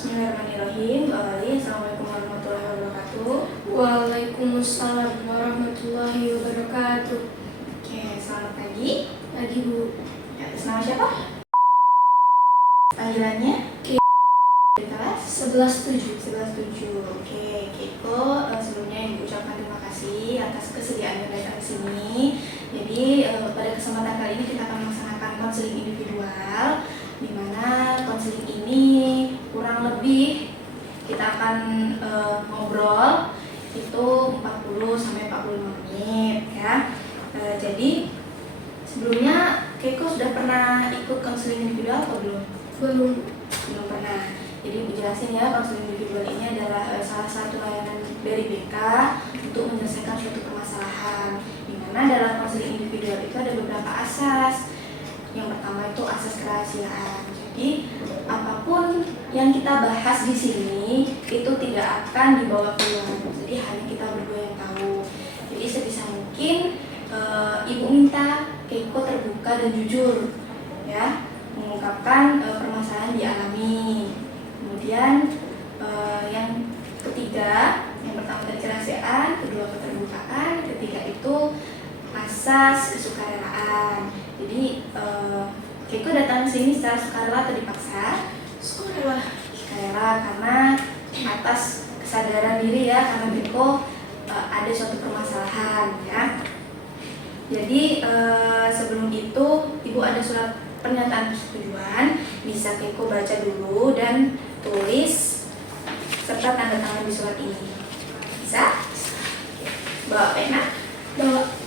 Bismillahirrahmanirrahim. Assalamualaikum warahmatullahi wabarakatuh. Waalaikumsalam warahmatullahi wabarakatuh. Oke, selamat pagi. Pagi Bu. Ya, nama siapa? Panggilannya? Di kelas 11-7. 11-7. Oke, Keiko, sebelumnya Ibu ucapkan terima kasih atas kesediaannya datang ke sini. Jadi pada kesempatan kali ini kita akan melaksanakan konseling individual, di mana konseling ini kurang lebih kita akan ngobrol itu 40-45 menit ya. Jadi sebelumnya Keiko sudah pernah ikut konseling individual atau belum? Belum pernah. Jadi Ibu jelasin ya, konseling individual ini adalah salah satu layanan dari BK untuk menyelesaikan suatu permasalahan. Di mana dalam konseling individual itu ada beberapa asas. Yang pertama itu asas kerahasiaan. Jadi apapun yang kita bahas di sini itu tidak akan dibawa keluar. Jadi hanya kita berdua yang tahu. Jadi sebisa mungkin Ibu minta Keiko terbuka dan jujur, ya, mengungkapkan permasalahan dialami. Kemudian yang ketiga, yang pertama tadi kerahasiaan, kedua keterbukaan, ketiga itu asas kesukarelaan. Jadi Keiko datang ke sini secara sukarela atau dipaksa? Sukarela karena atas kesadaran diri ya, karena Keiko ada suatu permasalahan ya. Jadi sebelum itu Ibu ada surat pernyataan persetujuan, bisa Keiko baca dulu dan tulis serta tanda tangan di surat ini. Bisa? Bawa pena? Bawa.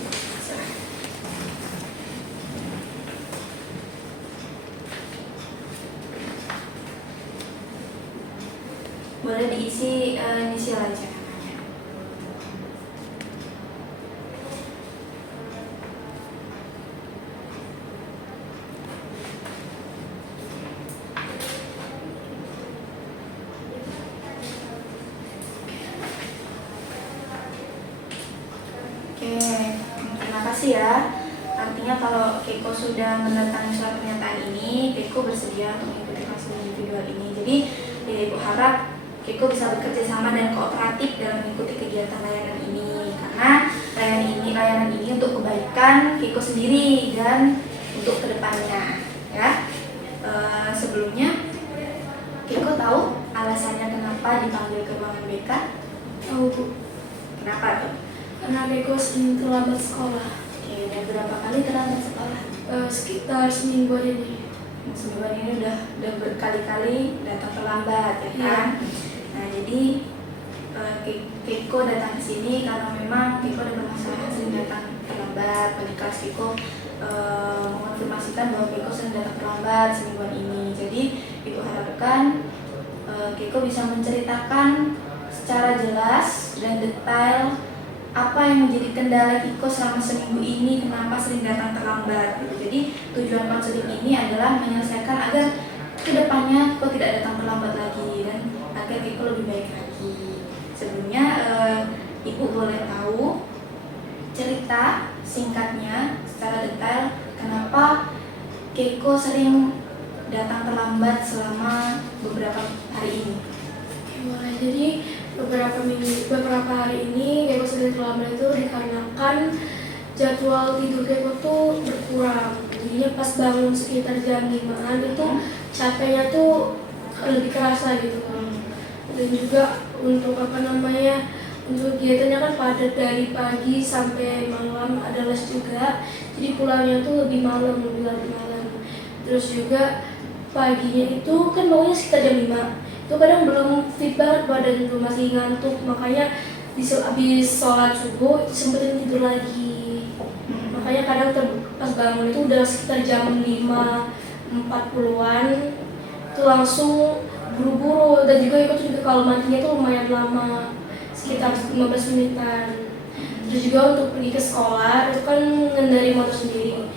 Boleh diisi inisial aja namanya. Oke, terima kasih ya. Artinya kalau Keiko sudah menandatangani surat pernyataan ini, Keiko bersedia untuk mengikuti konseling individual ini. Jadi Ibu harap Keiko bisa bekerja sama dan kooperatif dalam mengikuti kegiatan layanan ini, karena layanan ini untuk kebaikan Keiko sendiri dan untuk kedepannya ya. Sebelumnya Keiko tahu alasannya kenapa dipanggil ke ruangan BK? Tahu Bu. Kenapa tuh? Karena Keiko sering terlambat sekolah. Oke, dan berapa kali terlambat sekolah? Sekitar semingguan ini. Semingguan ini udah berkali-kali datang terlambat ya kan? Nah, jadi Keiko datang ke sini karena memang Keiko ada permasalahan sering datang terlambat. Pada kelas Keiko mengonfirmasikan bahwa Keiko sering datang terlambat semingguan ini. Jadi Ibu harapkan Keiko bisa menceritakan secara jelas dan detail apa yang menjadi kendala Keiko selama seminggu ini, kenapa sering datang terlambat gitu. Jadi tujuan konseling ini adalah menyelesaikan agar kedepannya Keiko tidak datang terlambat lagi dan agar Keiko lebih baik lagi. Sebelumnya Ibu boleh tahu cerita singkatnya secara detail kenapa Keiko sering datang terlambat selama beberapa hari ini. Boleh. Jadi beberapa hari ini Keiko sering terlambat itu dikarenakan jadwal tidur Keiko tuh berkurang. Jadinya pas bangun sekitar jam 5-an itu capeknya tuh lebih kerasa gitu kan. Dan juga untuk untuk kegiatannya kan padat dari pagi sampai malam, ada les juga. Jadi pulangnya tuh lebih malam. Terus juga paginya itu kan bangunnya sekitar jam 5. Itu kadang belum fit banget badan itu, masih ngantuk. Makanya habis sholat subuh sempetin tidur lagi. Makanya kadang pas bangun itu udah sekitar jam 5.40-an itu langsung buru-buru. Dan juga itu juga kalau mandinya tuh lumayan lama, sekitar 15 menitan. Terus juga untuk pergi ke sekolah itu kan ngendari motor sendiri.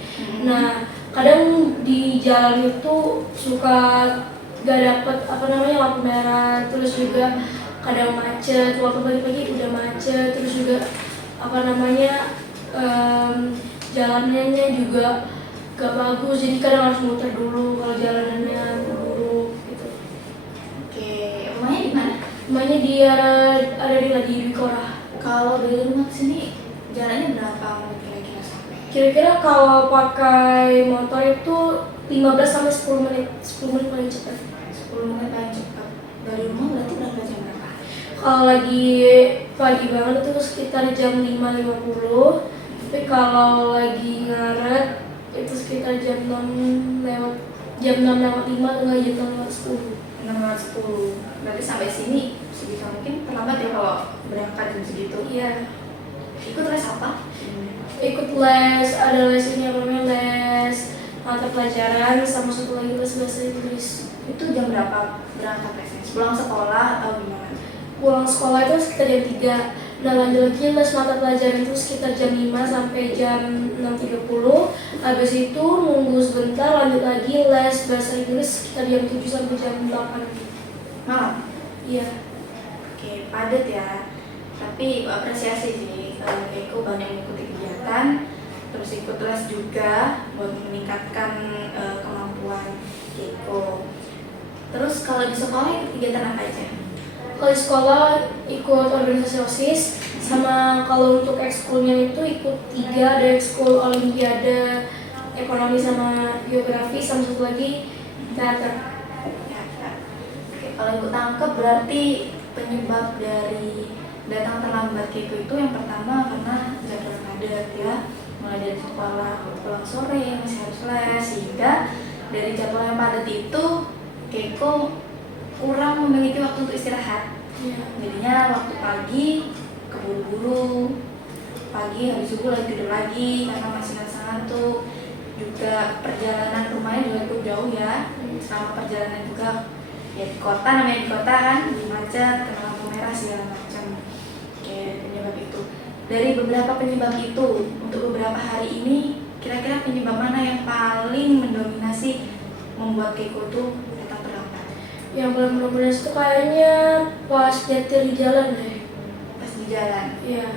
Nah kadang di jalan itu suka gak dapet lampu merah. Terus juga kadang macet, waktu pagi-pagi udah macet. Terus juga jalanannya juga gak bagus, jadi kadang harus muter dulu kalau jalanannya buruk gitu. Oke, Rumahnya dia ada di Dwi Korah. Kalau dari rumah ke sini jaraknya berapa menit kira-kira sampai? Kira-kira kalau pakai motor itu 15 sampai 10 menit. 10 menit paling cepat. 10 menit paling cepat. Dari rumah berarti berapa jam berapa? Kalau lagi pagi banget itu sekitar jam 5.50. Tapi kalau lagi ngaret itu sekitar jam 6 lewat 5 atau jam 6 lewat 10. 6.10. Berarti sampai sini sebisa mungkin terlambat ya kalau berangkat jam segitu. Iya. Ikut les apa? Ikut les, ada les ini apa namanya, les mata pelajaran sama satu lagi les bahasa Inggris. Itu jam berapa berangkat lesnya? Pulang sekolah atau gimana? Pulang sekolah itu sekitar jam 3. Nah lanjut lagi les mata pelajaran itu sekitar jam 5 sampai jam 6.30. Habis itu nunggu sebentar lanjut lagi les bahasa Inggris sekitar jam 7 sampai jam 8. Malam? Iya. Oke, padat ya. Tapi apresiasi sih, Keiko banyak mengikuti kegiatan, terus ikut les juga buat meningkatkan kemampuan Keiko. Terus kalau di sekolah ikut kegiatan apa aja? Kalau di sekolah ikut organisasi OSIS, sama kalau untuk ekskulnya itu ikut 3, ada ekskul olimpiade ekonomi sama geografi, sama satu lagi teater. Ya, ya. Oke, kalau ikut tangkep berarti penyebab dari datang terlambat Keiko itu yang pertama karena jadwal padat ya, mulai dari sekolah pulang sore masih harus les, sehingga dari jadwal yang padat itu Keiko kurang memiliki waktu untuk istirahat. Ya. Jadinya waktu pagi keburu-buru, pagi habis subuh lagi tidur lagi karena masih ngerasa ngantuk. Juga perjalanan rumahnya juga cukup jauh ya. Selama perjalanan juga ya di kota, namanya di kota kan, di macet, kena lampu merah segala macam. Oke, penyebab itu. Dari beberapa penyebab itu, untuk beberapa hari ini kira-kira penyebab mana yang paling mendominasi membuat Keiko tuh datang terlambat? Yang paling mendominasi itu kayaknya pas nyetir di jalan deh. Pas di jalan, Iya.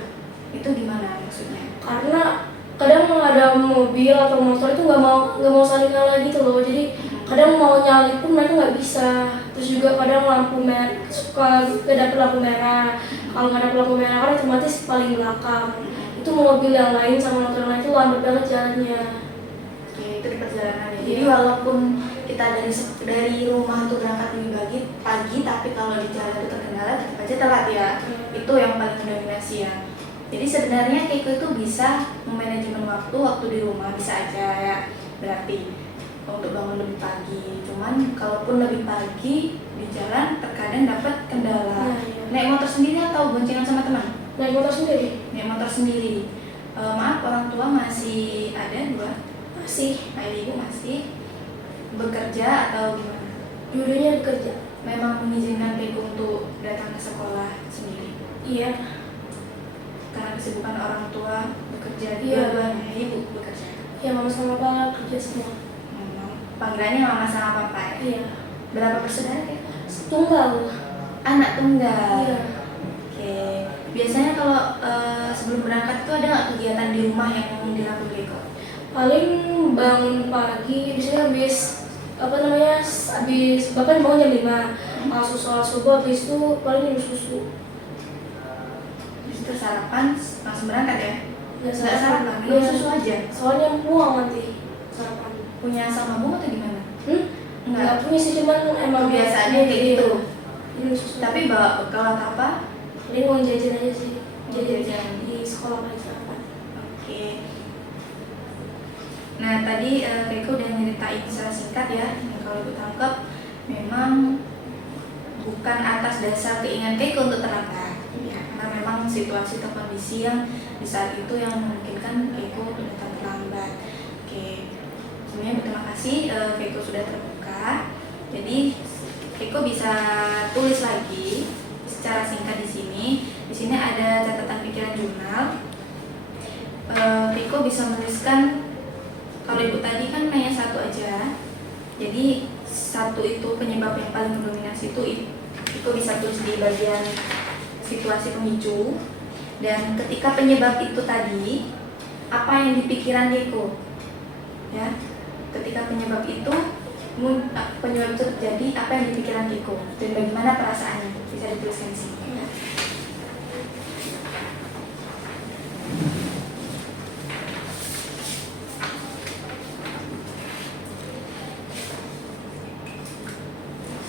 itu gimana maksudnya? Karena kadang ada mobil atau motor itu nggak mau saling ngalah gitu loh. Jadi kadang mau nyalip pun mereka nggak bisa. Terus juga kadang lampu merah suka gak dapet lampu merah. Kalau nggak dapet lampu merah kan otomatis paling belakang. Itu mobil yang lain sama motor yang lain itu lambat banget jalannya. Oke, itu di perjalanan ya. Iya. Jadi walaupun kita dari rumah tuh berangkat lebih pagi, tapi kalau di jalan itu terkendala tetap aja telat ya. Itu yang paling mendominasi ya. Jadi sebenarnya Keiko itu bisa memanajemen waktu di rumah bisa aja ya. Berarti untuk bangun lebih pagi. Cuman kalaupun lebih pagi di jalan terkadang dapat kendala. Nah, iya. Naik motor sendiri atau boncengan sama teman? Naik motor sendiri? Naik motor sendiri. Maaf, orang tua masih ada 2? Masih. Ayah ibu masih bekerja atau gimana? Dua-duanya bekerja. Memang mengizinkan Keiko untuk datang ke sekolah sendiri? Iya. Karena kesibukan orang tua bekerja, Iya. dua-duanya ibu bekerja. Ya mama sama papa kerja semua. Panggilannya mama sama papa ya? Iya. Berapa bersaudara Keiko? Tunggal. Anak tunggal. Iya. Oke. Biasanya kalau sebelum berangkat tuh ada nggak kegiatan di rumah yang dilakukan Keiko? Paling bangun pagi, biasanya habis bahkan bangun jam 5. Langsung sholat subuh, habis itu paling minum susu. Terus itu sarapan langsung berangkat ya? Nggak Nggak sarapan, minum Iya. susu aja? Soalnya mual nanti sarapan. Punya asam lambung atau gimana? Nggak punya sih, cuman emang Kebiasaannya kayak gitu. Minum susu. Tapi bawa bekal atau apa? paling uang jajan aja sih. Jajan Jajan. di sekolah paling sarapan. Oke. Nah tadi Keiko udah nyeritain secara singkat ya. Nah, kalau ibu tangkap memang bukan atas dasar keinginan Keiko untuk terlambat, ya, karena memang situasi atau kondisi yang di saat itu yang memungkinkan Keiko datang terlambat. Oke. Sebenarnya berterima kasih Keiko sudah terbuka. Jadi Keiko bisa tulis lagi secara singkat di sini. Di sini ada catatan pikiran jurnal. Keiko bisa menuliskan, kalau ibu tadi kan nanya satu aja, jadi satu itu penyebab yang paling mendominasi itu Keiko bisa tulis di bagian situasi pemicu. Dan ketika penyebab itu tadi, apa yang di pikiran Keiko, ya? Ketika penyebab itu terjadi, apa yang di pikiran Keiko dan bagaimana perasaannya, bisa dituliskan di sini ya.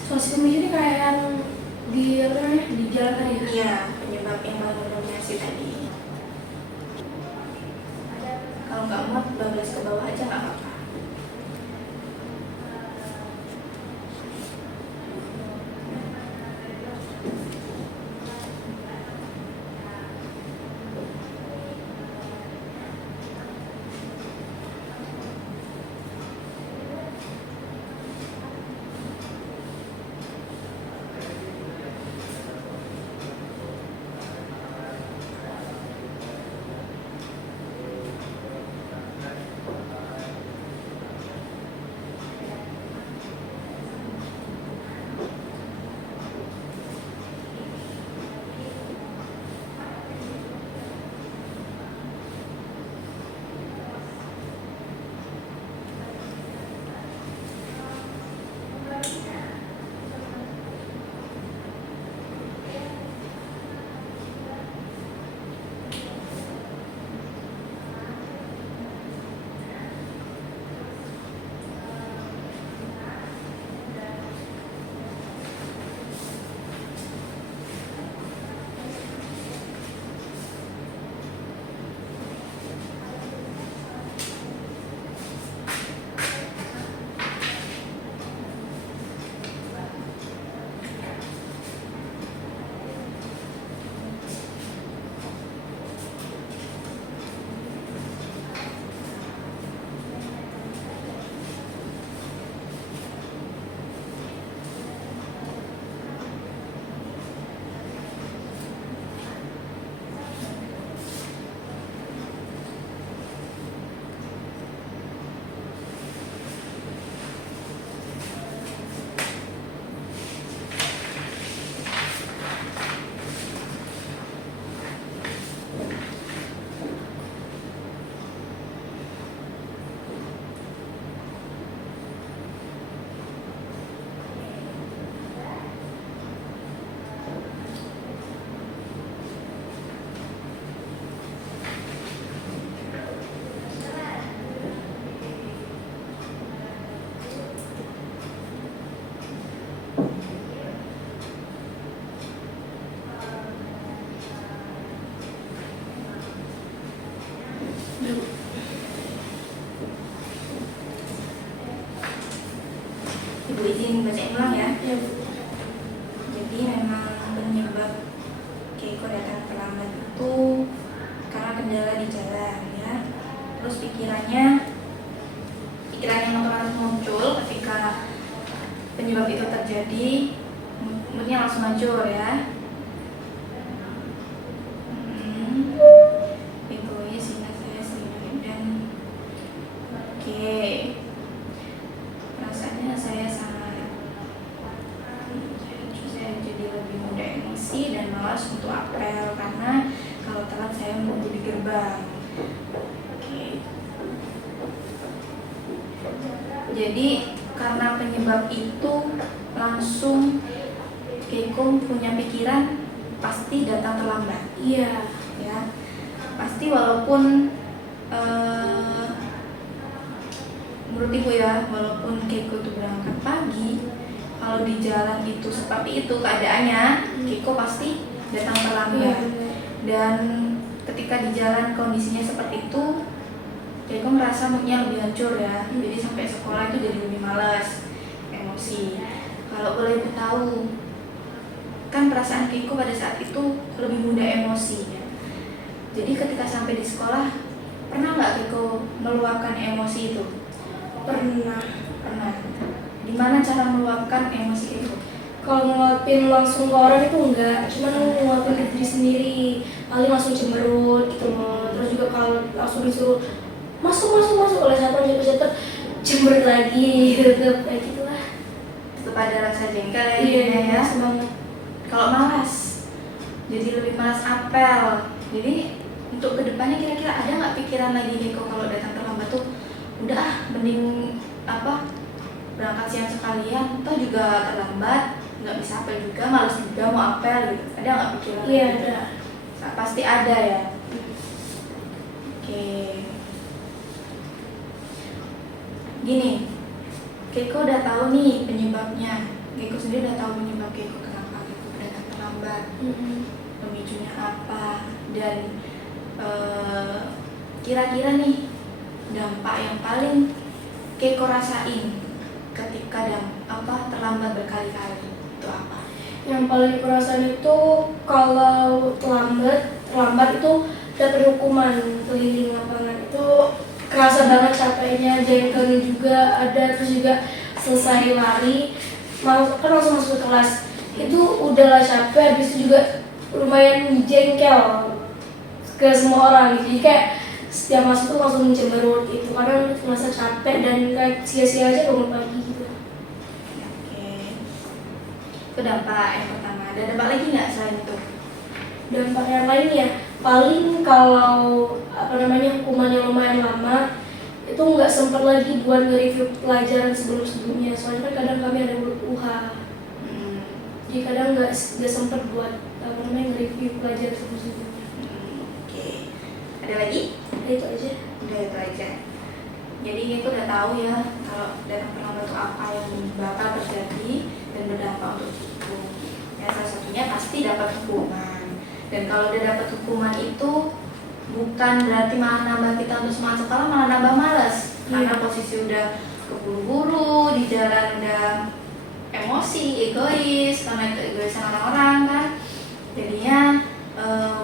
Situasi pemicu ini kayak yang di apa namanya di jalan tadi ya? Iya, penyebab yang paling mendominasi tadi. Kalau nggak muat, bablas ke bawah aja nggak apa-apa. Ibu izin bacain ulang ya. Ya. Jadi memang penyebab Keiko datang terlambat itu karena kendala di jalan ya. Terus pikiran yang otomatis muncul ketika penyebab itu terjadi, moodnya langsung hancur ya. Itu ya sehingga saya sering dan oke. Perasaannya saya jadi lebih mudah emosi dan malas untuk apel karena kalau telat saya menunggu di gerbang. Oke. Jadi karena penyebab itu langsung Keiko punya pikiran pasti datang terlambat. Iya. Ya, pasti walaupun menurut ibu ya, walaupun Keiko itu berangkat pagi, kalau di jalan itu seperti itu keadaannya, Keiko pasti datang terlambat. Dan ketika di jalan kondisinya seperti itu, Keiko merasa moodnya lebih hancur ya. Jadi sampai sekolah itu jadi lebih malas, emosi. Kalau boleh ibu tahu, kan perasaan Keiko pada saat itu lebih mudah emosi ya. Jadi ketika sampai di sekolah, pernah nggak Keiko meluapkan emosi itu? Pernah. Gimana cara meluapkan emosi Keiko? Kalau ngeluapin langsung ke orang itu enggak, cuman ngeluapin ke diri sendiri, paling langsung cemberut gitu loh. Terus juga kalau langsung disuruh masuk oleh satu cemberut lagi gitu, kayak gitulah. Tetap ada rasa jengkel ya. Iya, Ya. banget. Kalau malas, jadi lebih malas apel. Jadi untuk kedepannya kira-kira ada nggak pikiran lagi Keiko kalau datang terlambat tuh, udah mending berangkat siang sekalian, atau juga terlambat nggak bisa apel juga, malas juga mau apel gitu. Ada nggak pikiran? Iya gitu? ada. Pasti ada ya. Oke. Gini, Keiko udah tahu nih penyebabnya. Keiko sendiri udah tahu penyebab Keiko kenapa Keiko datang terlambat, pemicunya apa, dan kira-kira nih dampak yang paling Keiko rasain ketika terlambat berkali-kali itu apa? Yang paling aku rasain itu kalau terlambat itu dapat hukuman keliling lapangan, itu kerasa banget capeknya, jengkelnya juga ada, terus juga selesai lari kan langsung masuk ke kelas itu udahlah capek, habis itu juga lumayan jengkel ke semua orang gitu. Jadi kayak setiap masuk tuh langsung cemberut itu karena merasa capek dan kayak sia-sia aja bangun pagi gitu. Oke. Itu dampak yang pertama. Ada dampak lagi nggak selain itu? Dampak yang lain ya paling kalau hukumannya lumayan lama itu nggak sempat lagi buat nge-review pelajaran sebelumnya, soalnya kan kadang kami ada UH. Jadi kadang nggak sempat buat nge-review pelajaran sebelumnya. Oke. Ada lagi? Itu aja. Udah itu aja. Jadi itu udah tahu ya kalau datang terlambat itu apa yang bakal terjadi dan berdampak untuk itu. Ya salah satunya pasti dapat hukuman. Dan kalau udah dapat hukuman itu bukan berarti malah nambah kita untuk semangat sekolah, malah nambah malas. Karena posisi udah keburu-buru, di jalan udah emosi, egois, karena itu egoisan orang-orang kan. Jadinya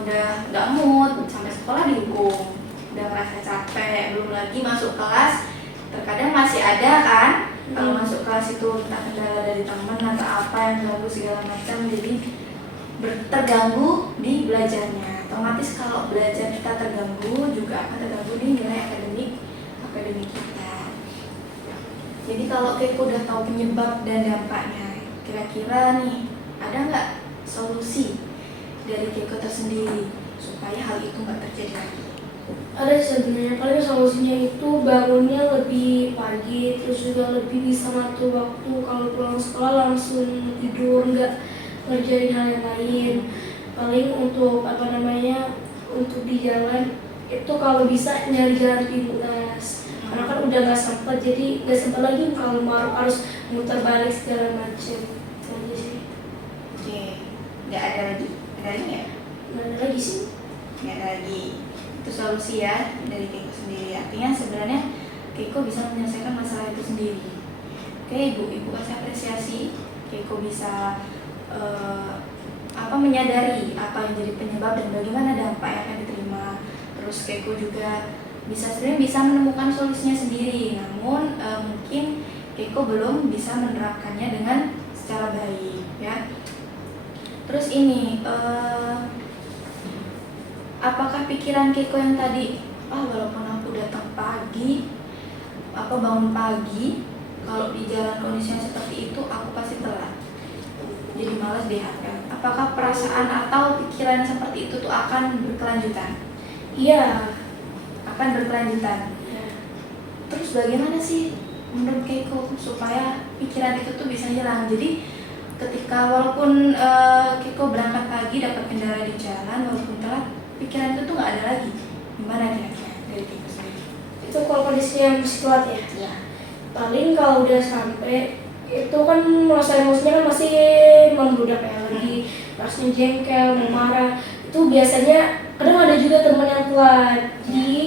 udah nggak mood, sampai sekolah dihukum, udah merasa capek, belum lagi masuk kelas. Terkadang masih ada kan, kalau masuk kelas itu entah kendala dari teman atau apa yang ganggu segala macam, jadi terganggu di belajarnya. Otomatis kalau belajar kita terganggu, juga akan terganggu di nilai akademik kita. Jadi kalau Keiko udah tahu penyebab dan dampaknya, kira-kira nih ada nggak solusi dari Keiko tersendiri supaya hal itu nggak terjadi lagi? Ada sebenarnya, paling solusinya itu bangunnya lebih pagi, terus juga lebih bisa ngatur waktu, kalau pulang sekolah langsung tidur, nggak ngerjain hal yang lain. Paling untuk untuk di jalan itu kalau bisa nyari jalan pintas, karena kan udah nggak sempat, jadi nggak sempat lagi kalau mau harus muter balik segala macam. Itu aja sih. Oke, nggak ada lagi? Ada lagi nggak? Nggak ada lagi sih. Nggak ada lagi. Itu solusi ya dari Keiko sendiri. Artinya sebenarnya Keiko bisa menyelesaikan masalah itu sendiri. Oke, ibu kasih apresiasi. Keiko bisa menyadari apa yang jadi penyebab dan bagaimana dampak yang akan diterima. Terus Keiko juga sebenarnya bisa menemukan solusinya sendiri, namun mungkin Keiko belum bisa menerapkannya dengan secara baik ya. Terus ini apakah pikiran Keiko yang tadi walaupun aku datang pagi, bangun pagi, kalau di jalan kondisinya seperti itu aku pasti telat, jadi malas DHL. Apakah perasaan atau pikiran seperti itu tuh akan berkelanjutan? Iya, akan berkelanjutan. Terus bagaimana sih menurut Keiko supaya pikiran itu tuh bisa hilang? Jadi ketika walaupun Keiko berangkat pagi dapat kendala di jalan, walaupun telat, pikiran itu tuh nggak ada lagi. Gimana kira-kira dari Keiko sendiri? itu kalau kondisinya masih telat ya. Iya. Paling kalau udah sampai itu kan rasa emosinya kan masih membludak ya, lagi rasanya jengkel, mau marah. Itu biasanya kadang ada juga teman yang telat, jadi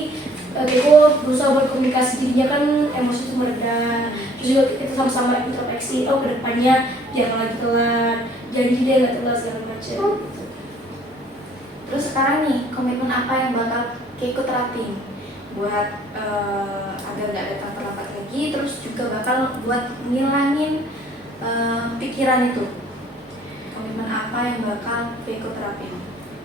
Keiko berusaha berkomunikasi, jadinya kan emosi itu mereda. Terus juga kita sama-sama introspeksi, kedepannya jangan lagi telat, janji dia nggak telat segala macam. Terus sekarang nih komitmen apa yang bakal Keiko terapin buat agar nggak datang terlambat lagi, terus juga bakal buat ngilangin pikiran itu? Komitmen apa yang bakal Keiko terapin?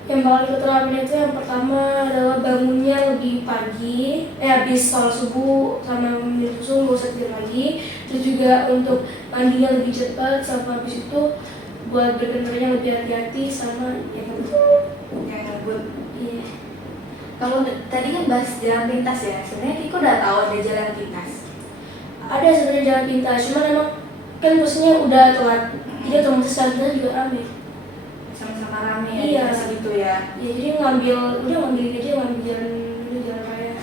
Yang bakal Keiko terapin itu yang pertama adalah bangunnya lebih pagi, habis sholat subuh sama minum susu nggak usah tidur lagi. Terus juga untuk mandinya lebih cepat, sama habis itu buat berkendaranya lebih hati-hati sama yang buat iya. Kalau tadi kan bahas jalan pintas ya, sebenarnya Keiko udah tahu ada jalan pintas. Ada sebenarnya jalan pintas, cuma emang kan busnya udah telat. Jadi otomatis kelasnya juga rame. Sama-sama rame ya, Iya. dikasih gitu ya. Ya jadi ngambil jalan raya.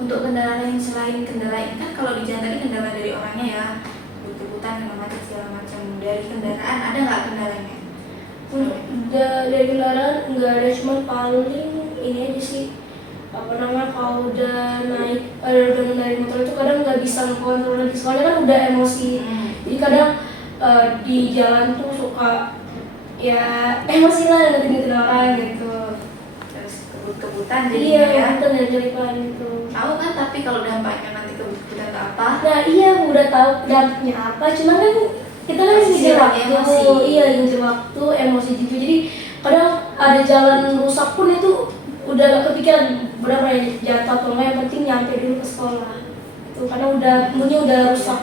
Untuk kendala lain selain kendala ini kan kalau di jalan tadi kendala dari orangnya ya, kebut-kebutan segala macam. Dari kendaraan ada nggak kendalanya? Dari kendaraan nggak ada, cuman paling ini aja sih, apa namanya, kalau udah naik motor itu kadang nggak bisa ngontrol lagi, soalnya kan udah emosi. Jadi kadang di jalan tuh suka ya emosi lah, ngetin orang gitu. Terus kebut-kebutan Iya, jadinya ya. kita nyari-nyarikan gitu. Tahu kan tapi kalau dampaknya nanti kebut-kebutan atau apa? Nah iya, udah tahu dampaknya apa, cuman kan kita kan Masih ngejar lagi waktu, emosi. iya ngejar waktu, emosi gitu. Jadi kadang ada jalan rusak pun itu udah gak kepikiran berapa ya jatuh atau enggak, yang penting nyampe dulu ke sekolah. Itu karena moodnya udah rusak.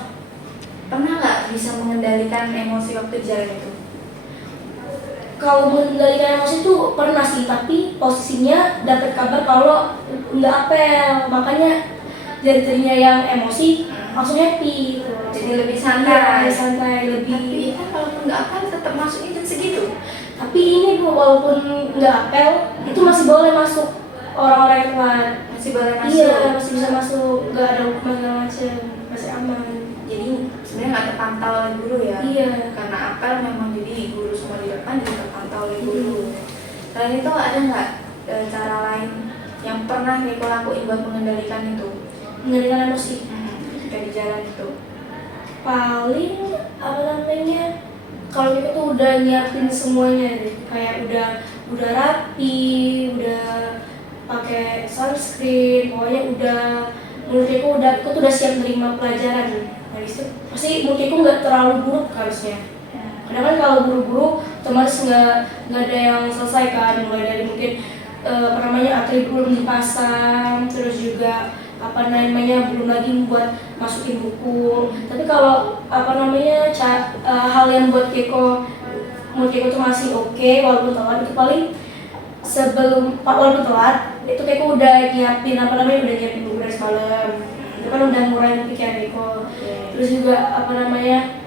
Pernah nggak bisa mengendalikan emosi waktu di jalan itu? Kalau mengendalikan emosi itu pernah sih, tapi posisinya dapat kabar kalau nggak apel, makanya dari tadinya yang emosi langsung happy gitu. Jadi lebih santai. Iya, santai, lebih. Tapi kan walaupun nggak apel tetap masuknya jam segitu. Tapi ini Bu, walaupun nggak apel, itu masih boleh masuk orang-orang yang telat. Masih boleh masuk. Iya, masih bisa masuk, nggak ada hukuman segala macam, masih aman. Jadi sebenarnya nggak terpantau oleh guru ya. Iya. Karena apel memang jadi guru semua di depan jadi terpantau oleh guru. Selain itu ada nggak cara lain yang pernah Niko lakuin buat mengendalikan itu? Mengendalikan emosi. Ketika di jalan itu. Paling apa namanya, kalau kita tuh udah nyiapin semuanya deh, kayak udah rapi, udah pakai sunscreen, pokoknya udah, menurut aku tuh udah siap menerima pelajaran. Nah disitu pasti menurut aku nggak terlalu buruk harusnya. Karena kan kalau buru-buru otomatis nggak ada yang selesai kan, mulai dari mungkin apa namanya atribut belum dipasang, terus juga apa namanya belum lagi buat masukin buku. Tapi kalau apa namanya hal yang buat Keiko, menurut Keiko tuh masih oke, walaupun telat, itu paling sebelum walaupun telat itu Keiko udah nyiapin buku dari semalam. Itu kan udah ngurangin pikiran Keiko. Terus juga apa namanya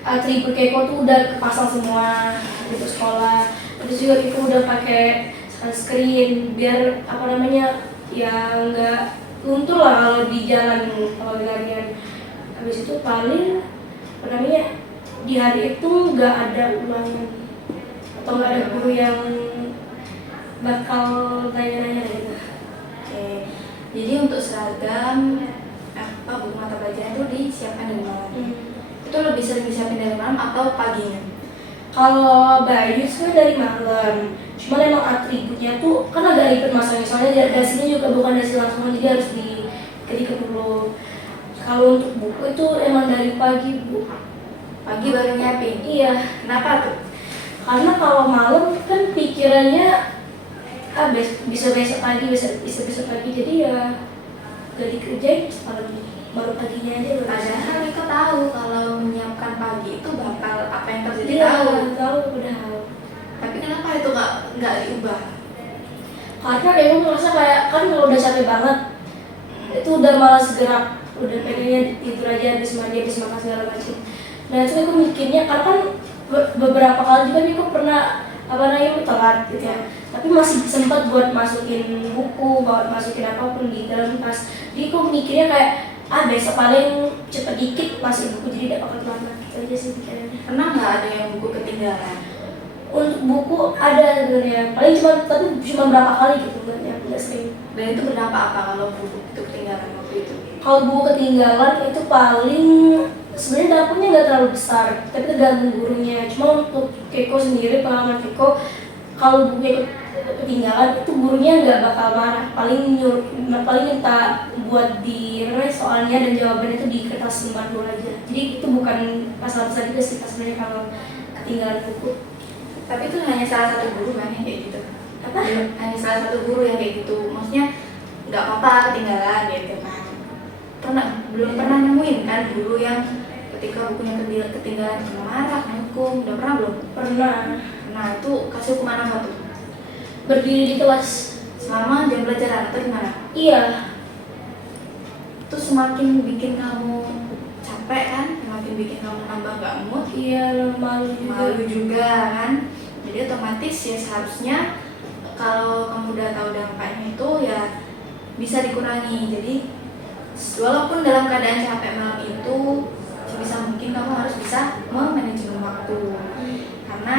atribut Keiko tuh udah kepasang semua di sekolah. Terus juga Keiko udah pakai sunscreen biar apa namanya ya nggak luntur lah kalau di jalan, kalau larian. Habis itu paling apa namanya di hari itu nggak ada ulangan atau nggak ada guru yang bakal nanya-nanya gitu. Oke. Jadi untuk seragam buku mata pelajaran itu disiapkan dari malam. Itu lebih sering disiapin dari malam atau paginya? Kalau baju itu dari malam, cuman emang atributnya tuh kan agak ribet masanya, soalnya dasinya juga bukan dasi langsung, jadi harus diketik dulu. Kalau untuk buku itu emang dari pagi Bu. Pagi baru nyiapin? Iya. Kenapa tuh? Karena kalau malam kan pikirannya bisa besok pagi, bisa besok pagi, jadi ya gak dikerjain baru paginya aja. Padahal Niko tahu kalau menyiapkan pagi itu bakal apa yang terjadi. Iya, tahu. udah. Tapi kenapa itu nggak diubah? Karena dia merasa kayak kan kalau udah capek banget itu udah malas gerak, udah pengennya tidur aja, habis mandi, habis makan segala macam. Nah itu aku mikirnya karena kan beberapa kali juga aku pernah telat gitu ya, tapi masih sempat buat masukin buku, buat masukin apapun di dalam tas. Jadi aku mikirnya kayak besok paling cepet dikit masih buku, jadi tidak bakal lama. Itu aja sih pikirannya. Pernah nggak ada yang buku ketinggalan? Untuk buku ada sebenarnya, paling cuma berapa kali gitu, nggak sering. Dan itu berdampak apa kalau buku itu ketinggalan waktu itu? Kalau buku ketinggalan itu paling sebenarnya dampaknya nggak terlalu besar, tapi tergantung gurunya. Cuma untuk Keiko sendiri, pengalaman Keiko, kalau buku ketinggalan itu gurunya nggak bakal marah, paling minta buat di soalnya dan jawabannya itu di kertas lembar 2 aja. Jadi itu bukan masalah besar juga sih sebenarnya kalau ketinggalan buku. Tapi itu hanya salah satu guru kan yang kayak gitu? Apa? Hanya salah satu guru yang kayak gitu, maksudnya nggak apa-apa ketinggalan gitu kan? Belum pernah nemuin kan guru yang ketika bukunya ketinggalan kena marah, hukum, udah pernah belum? Pernah. Nah itu kasih hukuman apa tuh? Berdiri di kelas selama jam pelajaran atau gimana? Iya. Itu semakin bikin kamu capek kan, semakin mungkin bikin kamu nambah gak mood, Iya, malu juga kan. Jadi otomatis ya seharusnya kalau kamu udah tahu dampaknya itu ya bisa dikurangi. Jadi walaupun dalam keadaan capek malam itu, sebisa mungkin kamu harus bisa memanajemen waktu. Karena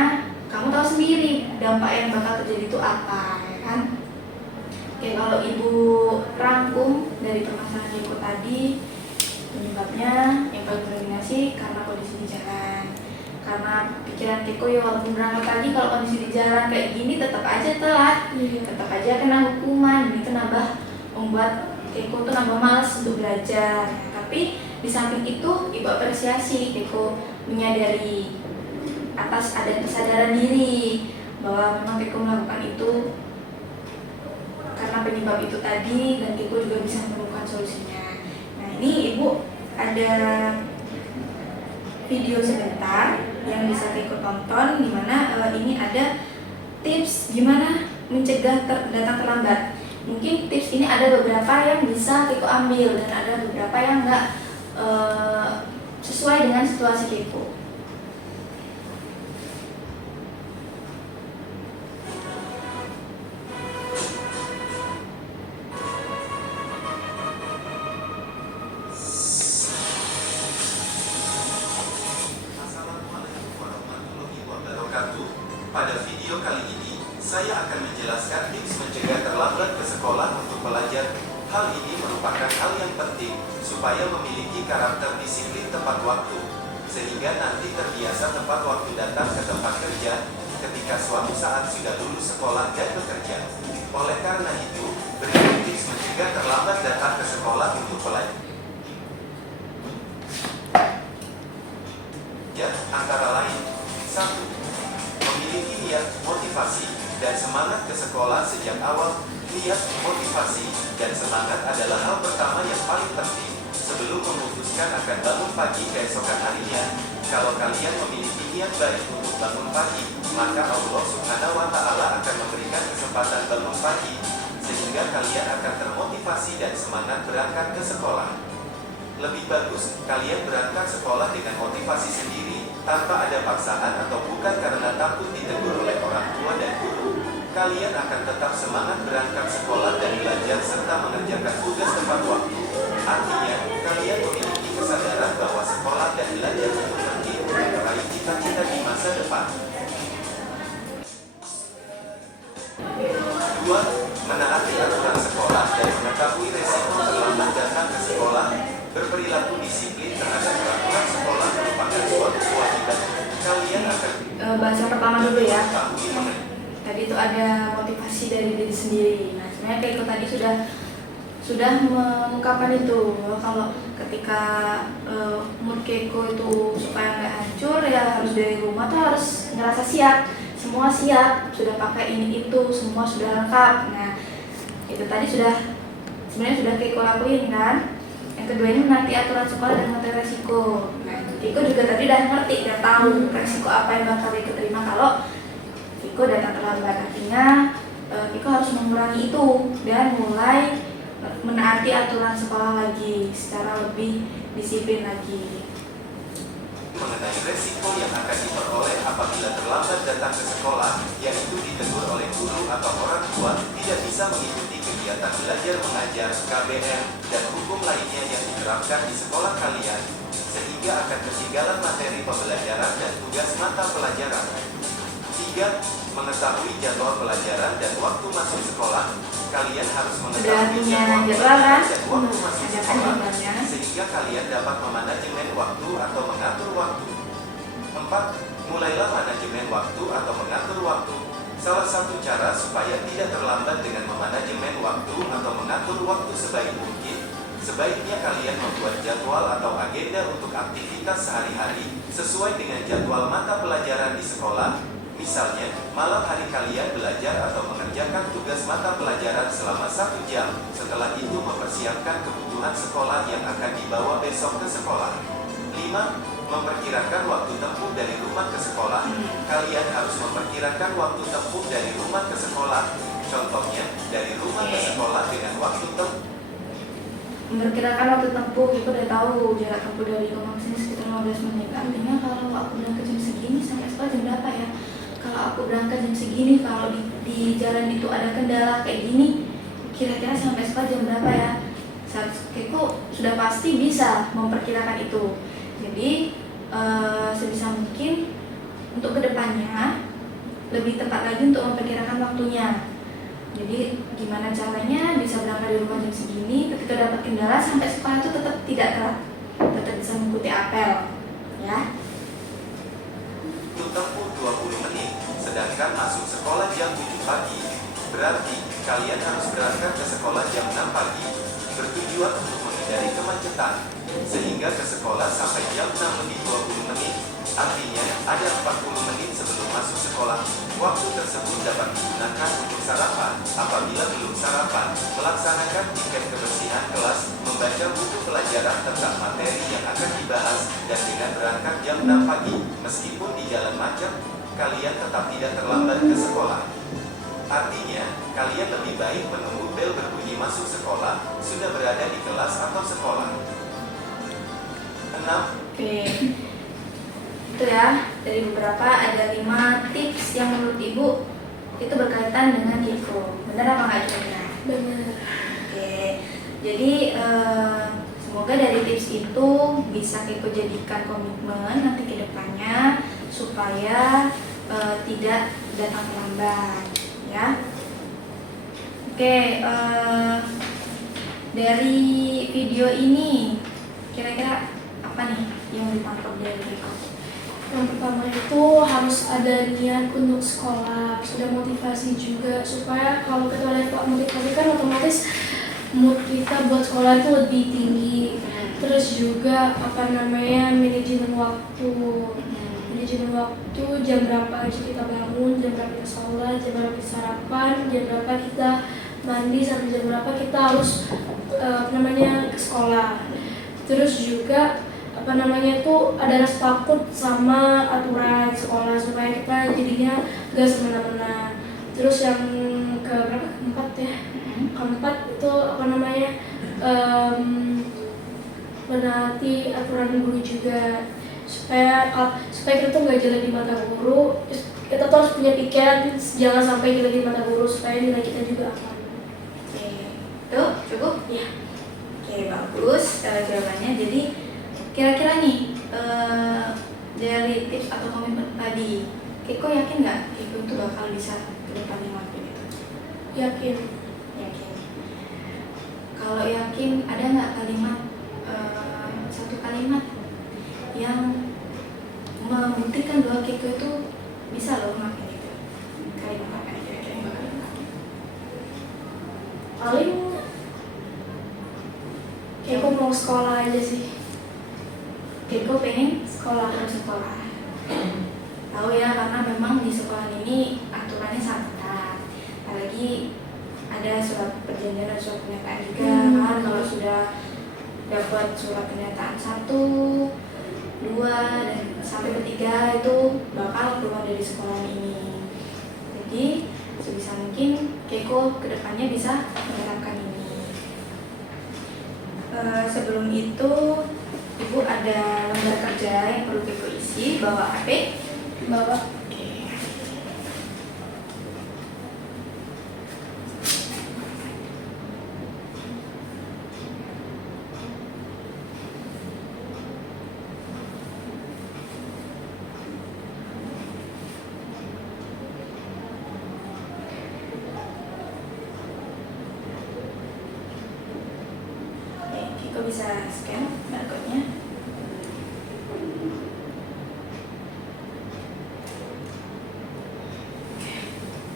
kamu tahu sendiri dampak yang bakal terjadi itu apa, ya kan? Oke, kalau ibu rangkum dari permasalahan Keiko tadi, penyebabnya yang paling mendominasi karena kondisi di jalan. Karena pikiran Keiko ya walaupun berangkat pagi, kalau kondisi di jalan kayak gini tetap aja telat, tetap aja kena hukuman. Ini itu membuat Keiko tuh nambah malas untuk belajar. Tapi di samping itu ibu apresiasi Keiko menyadari atas ada kesadaran diri bahwa memang Keiko melakukan itu karena penyebab itu tadi, dan Keiko juga bisa menemukan solusinya. Nah, ini ibu ada video sebentar yang bisa Keiko tonton, dimana ini ada tips gimana mencegah datang terlambat. Mungkin tips ini ada beberapa yang bisa Keiko ambil dan ada beberapa yang nggak sesuai dengan situasi Keiko. Pada video kali ini, saya akan menjelaskan tips mencegah terlambat ke sekolah untuk pelajar. Hal ini merupakan hal yang penting supaya memiliki karakter disiplin tepat waktu, sehingga nanti terbiasa tepat waktu datang ke tempat kerja ketika suatu saat sudah lulus sekolah dan bekerja. Oleh karena itu, berikut tips mencegah terlambat datang ke sekolah untuk pelajar. Ya, antara lain: 1. Memiliki niat, motivasi, dan semangat ke sekolah sejak awal. Niat, motivasi, dan semangat adalah hal pertama yang paling penting sebelum memutuskan akan bangun pagi keesokan harinya. Kalau kalian memiliki niat baik untuk bangun pagi, maka Allah Subhanahu wa Ta'ala akan memberikan kesempatan bangun pagi, sehingga kalian akan termotivasi dan semangat berangkat ke sekolah. Lebih bagus kalian berangkat sekolah dengan motivasi sendiri, tanpa ada paksaan atau bukan karena takut ditegur oleh orang tua dan guru. Kalian akan tetap semangat berangkat sekolah dan belajar serta mengerjakan tugas tepat waktu. Artinya, kalian memiliki kesadaran bahwa sekolah dan belajar itu penting untuk meraih cita-cita di masa depan. 2. Menaati aturan sekolah dan mengetahui resiko terlambat datang ke sekolah. Berperilaku disiplin terhadap peraturan sekolah merupakan suatu kewajiban. Kalian akan bahas yang pertama dulu ya. mengetahui mengenai Tadi itu ada motivasi dari diri sendiri. Nah, sebenarnya Keiko tadi sudah mengungkapkan itu bahwa kalau ketika mood Keiko itu supaya nggak hancur, ya harus dari rumah tuh harus ngerasa siap, semua siap, sudah pakai ini itu, semua sudah lengkap. Nah, itu tadi sebenarnya sudah Keiko lakuin kan. Yang kedua ini mengerti aturan sekolah dan mengetahui resiko. Nah, Keiko juga tadi udah ngerti, udah tahu resiko apa yang bakal Keiko terima kalau Keiko datang terlambat. Artinya Keiko harus mengurangi itu dan mulai menaati aturan sekolah lagi secara lebih disiplin lagi. mengenai resiko yang akan diperoleh apabila terlambat datang ke sekolah, yaitu ditegur oleh guru atau orang tua, tidak bisa mengikuti kegiatan belajar mengajar, KBM, dan hukum lainnya yang diterapkan di sekolah kalian, sehingga akan ketinggalan materi pembelajaran dan tugas mata pelajaran. 3. Mengetahui jadwal pelajaran dan waktu masuk sekolah. Kalian harus mengetahui jadwal pelajaran dan waktu masuk sekolah, sehingga kalian dapat memanajemen waktu atau mengatur waktu. 4. Mulailah manajemen waktu atau mengatur waktu. Salah satu cara supaya tidak terlambat dengan memanajemen waktu atau mengatur waktu sebaik mungkin, sebaiknya kalian membuat jadwal atau agenda untuk aktivitas sehari-hari sesuai dengan jadwal mata pelajaran di sekolah. Misalnya, malam hari kalian belajar atau mengerjakan tugas mata pelajaran selama 1 jam. Setelah itu mempersiapkan kebutuhan sekolah yang akan dibawa besok ke sekolah. 5. Memperkirakan waktu tempuh dari rumah ke sekolah. Kalian harus memperkirakan waktu tempuh dari rumah ke sekolah. Contohnya, dari rumah ke sekolah dengan waktu tempuh memperkirakan waktu tempuh, Keiko udah tahu jarak tempuh dari rumah ke sini sekitar 15 menit. Artinya kalau aku berangkat jam segini sampai sekolah jam berapa ya? Kalau aku berangkat jam segini, kalau di jalan itu ada kendala kayak gini, kira-kira sampai sekolah jam berapa ya? Keiko sudah pasti bisa memperkirakan itu. Jadi sebisa mungkin untuk kedepannya lebih tepat lagi untuk memperkirakan waktunya. Jadi gimana caranya bisa berangkat dari rumah jam segini, ketika dapat kendala sampai sekolah itu tetap tidak telat, tetap bisa mengikuti apel, ya. Untuk tempuh 20 menit, sedangkan masuk sekolah jam 7 pagi. Berarti, kalian harus berangkat ke sekolah jam 6 pagi. Bertujuan untuk menghindari kemacetan, sehingga ke sekolah sampai jam 6 lebih 20 menit. Artinya, ada 40 menit sebelum masuk sekolah. Waktu tersebut dapat digunakan untuk sarapan, apabila belum sarapan, melaksanakan tiket kebersihan kelas, membaca buku pelajaran tentang materi yang akan dibahas, dan dengan berangkat jam 6 pagi, meskipun di jalan macet, kalian tetap tidak terlambat ke sekolah. Artinya, kalian lebih baik menunggu bel berbunyi masuk sekolah, sudah berada di kelas atau sekolah. 6. Oke, itu ya, dari beberapa ada 5 tips yang menurut Ibu itu berkaitan dengan Keiko. Benar apa nggak kira-kira? Benar. Oke, jadi semoga dari tips itu bisa Keiko jadikan komitmen nanti ke depannya supaya tidak datang terlambat, ya. Oke, dari video ini kira-kira apa nih yang ditangkap dari Keiko? Yang pertama itu harus ada niat untuk sekolah, harus ada motivasi juga supaya kalau kita ada motivasi kan otomatis mood kita buat sekolah itu lebih tinggi. Terus juga manajemen waktu. Manajemen waktu, jam berapa aja kita bangun, jam berapa kita sholat, jam berapa kita sarapan, jam berapa kita mandi, sampai jam berapa kita harus ke sekolah. Terus juga ada rasa takut sama aturan sekolah supaya kita jadinya gak semena-mena. Terus yang keempat ya, keempat itu menaati aturan guru juga supaya kita tuh nggak jelek di mata guru. Kita tuh harus punya pikiran jangan sampai jelek di mata guru supaya nilai kita juga aman. Oke, itu cukup? Ya. Oke, bagus jawabannya. Jadi kira-kira nih dari tips atau komitmen tadi, Keiko yakin nggak Keiko itu bakal bisa ke depannya ngelakuin itu? Yakin. Yakin. Kalau yakin, ada nggak kalimat satu kalimat yang membuktikan bahwa Keiko itu bisa loh ngelakuin itu? Kalimat apa yang kira-kira yang bakal dilakukan? Paling Keiko mau sekolah aja sih. Keiko pengen Sekolah. sekolah. Tahu ya, karena memang di sekolah ini aturannya sangat ketat. Apalagi ada surat perjanjian dan surat pernyataan juga kan. Kalau sudah dapat surat pernyataan 1, 2, dan sampai ketiga itu bakal keluar dari sekolah ini. Jadi sebisa mungkin Keiko kedepannya bisa menerapkan ini. Sebelum itu Ibu ada lembar kerja yang perlu Keiko isi, bawa HP? Bawa. Oke. Oke, Keiko bisa scan barcode-nya.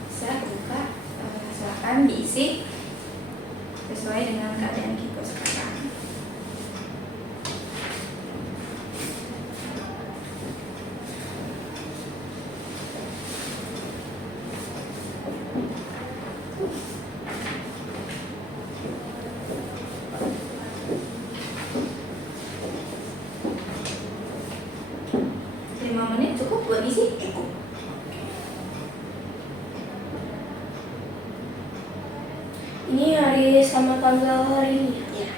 Bisa buka, silakan diisi sesuai dengan keadaan Keiko sekarang. Cukup buat isi? Cukup. Ini hari sama tanggal hari ini. Ya.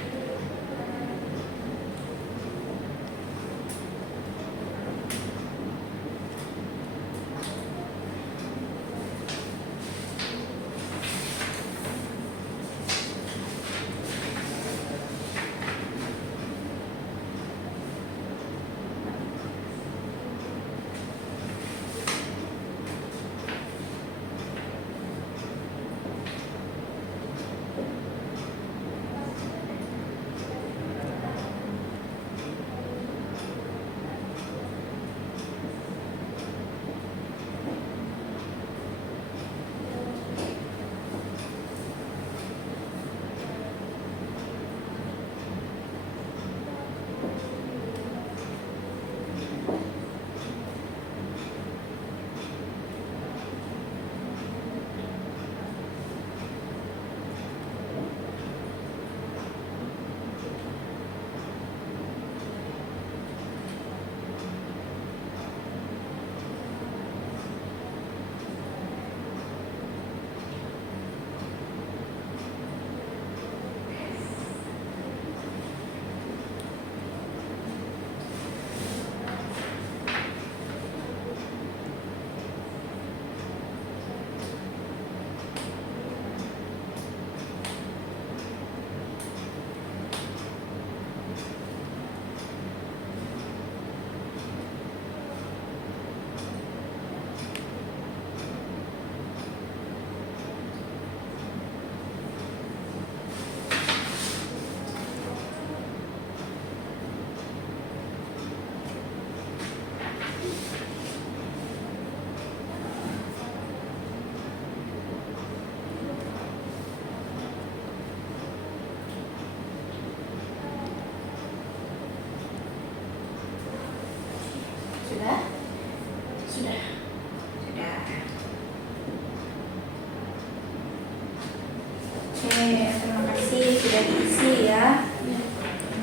terima kasih sudah diisi ya.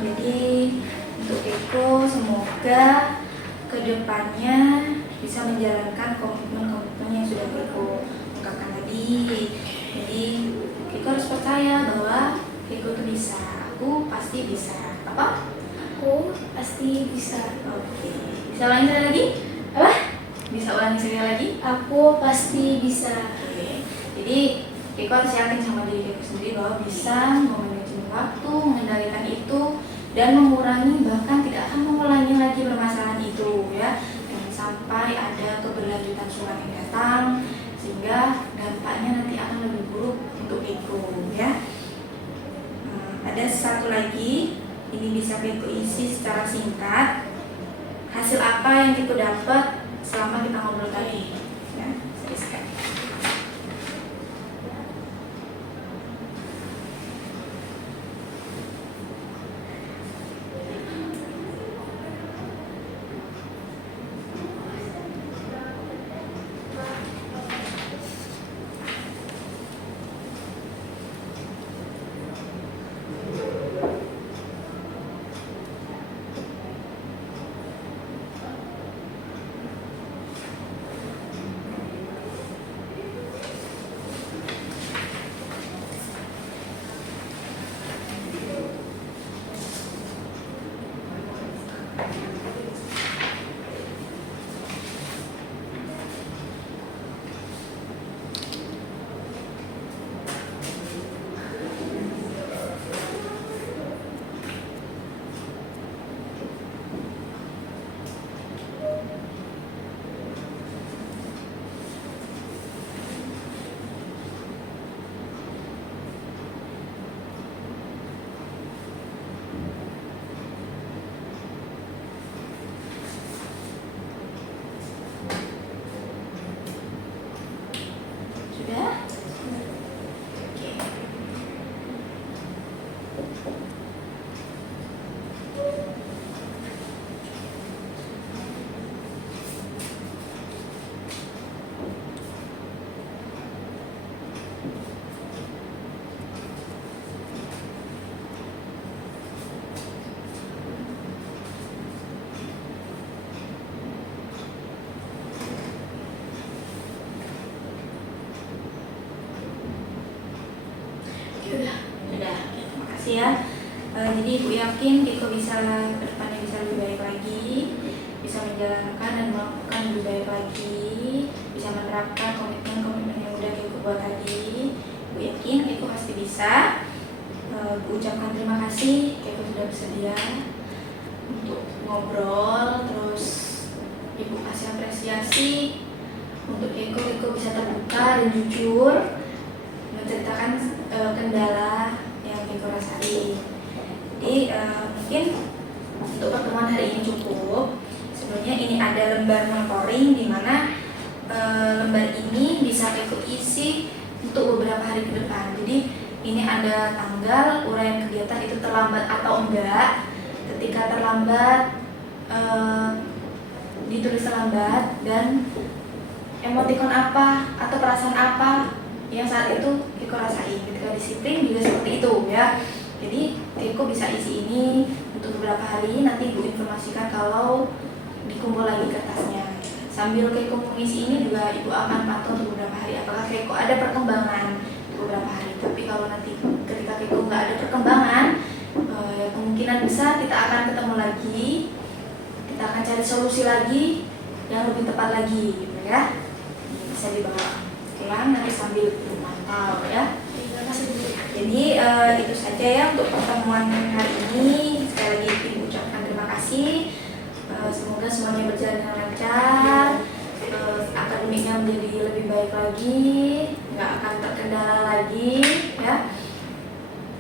Jadi untuk Keiko semoga kedepannya bisa menjalankan komitmen-komitmen yang sudah Keiko ungkapkan tadi. Jadi Keiko harus percaya bahwa Keiko itu bisa. Aku pasti bisa. Apa? Aku pasti bisa. Oke. Bisa ulangi sekali lagi? Apa? Bisa ulangi sekali lagi? Aku pasti bisa. Oke. Jadi Keiko harus yakin sama diri Keiko sendiri bahwa bisa memanajemen waktu, mengendalikan itu, dan mengurangi bahkan tidak akan mengulangi lagi permasalahan itu ya. Jangan sampai ada keberlanjutan surat yang datang sehingga dampaknya nanti akan lebih buruk untuk Keiko ya. Ada satu lagi, ini bisa Keiko isi secara singkat. Hasil apa yang Keiko dapat selama kita ngobrol tadi ya, silakan. Sudah? Oke. Udah. Sudah, oke, terima kasih ya. Jadi Ibu yakin Keiko bisa ke depannya bisa lebih baik lagi, bisa menjalankan dan melakukan lebih baik lagi, bisa menerapkan komitmen-komitmen yang udah Keiko buat tadi. Ibu yakin Keiko pasti bisa. Ibu ucapkan terima kasih Keiko sudah bersedia untuk ngobrol, terus Ibu kasih apresiasi untuk Keiko bisa terbuka dan jujur menceritakan kendala yang Keiko rasai. Jadi mungkin untuk pertemuan hari ini cukup. Sebenarnya ini ada lembar monitoring di mana lembar ini bisa Keiko isi untuk beberapa hari ke depan. Jadi ini ada tanggal, uraian kegiatan itu terlambat atau enggak. Ketika terlambat ditulis terlambat dan emotikon apa atau perasaan apa yang saat itu Keiko rasain. Ketika disiplin juga seperti itu ya. Jadi Keiko bisa isi ini untuk beberapa hari, nanti Ibu informasikan kalau dikumpul lagi kertasnya. Sambil Keiko mengisi ini juga Ibu akan pantau untuk beberapa hari apakah Keiko ada perkembangan untuk beberapa hari. Tapi kalau nanti ketika Keiko nggak ada perkembangan, kemungkinan besar kita akan ketemu lagi, kita akan cari solusi lagi yang lebih tepat lagi gitu ya. Bisa dibawa pulang nanti sambil memantau ya. Terima kasih Bu. Jadi itu saja ya untuk pertemuan hari ini. Sekali lagi Ibu ucapkan terima kasih. Semoga semuanya berjalan dengan lancar, akademiknya menjadi lebih baik lagi, nggak akan terkendala lagi ya.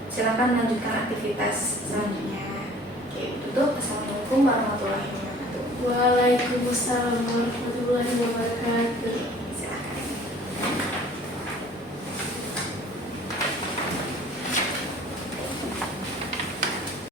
Silakan melanjutkan aktivitas selanjutnya. Oke, tutup. Assalamualaikum warahmatullahi wabarakatuh. Waalaikumsalam warahmatullahi wabarakatuh.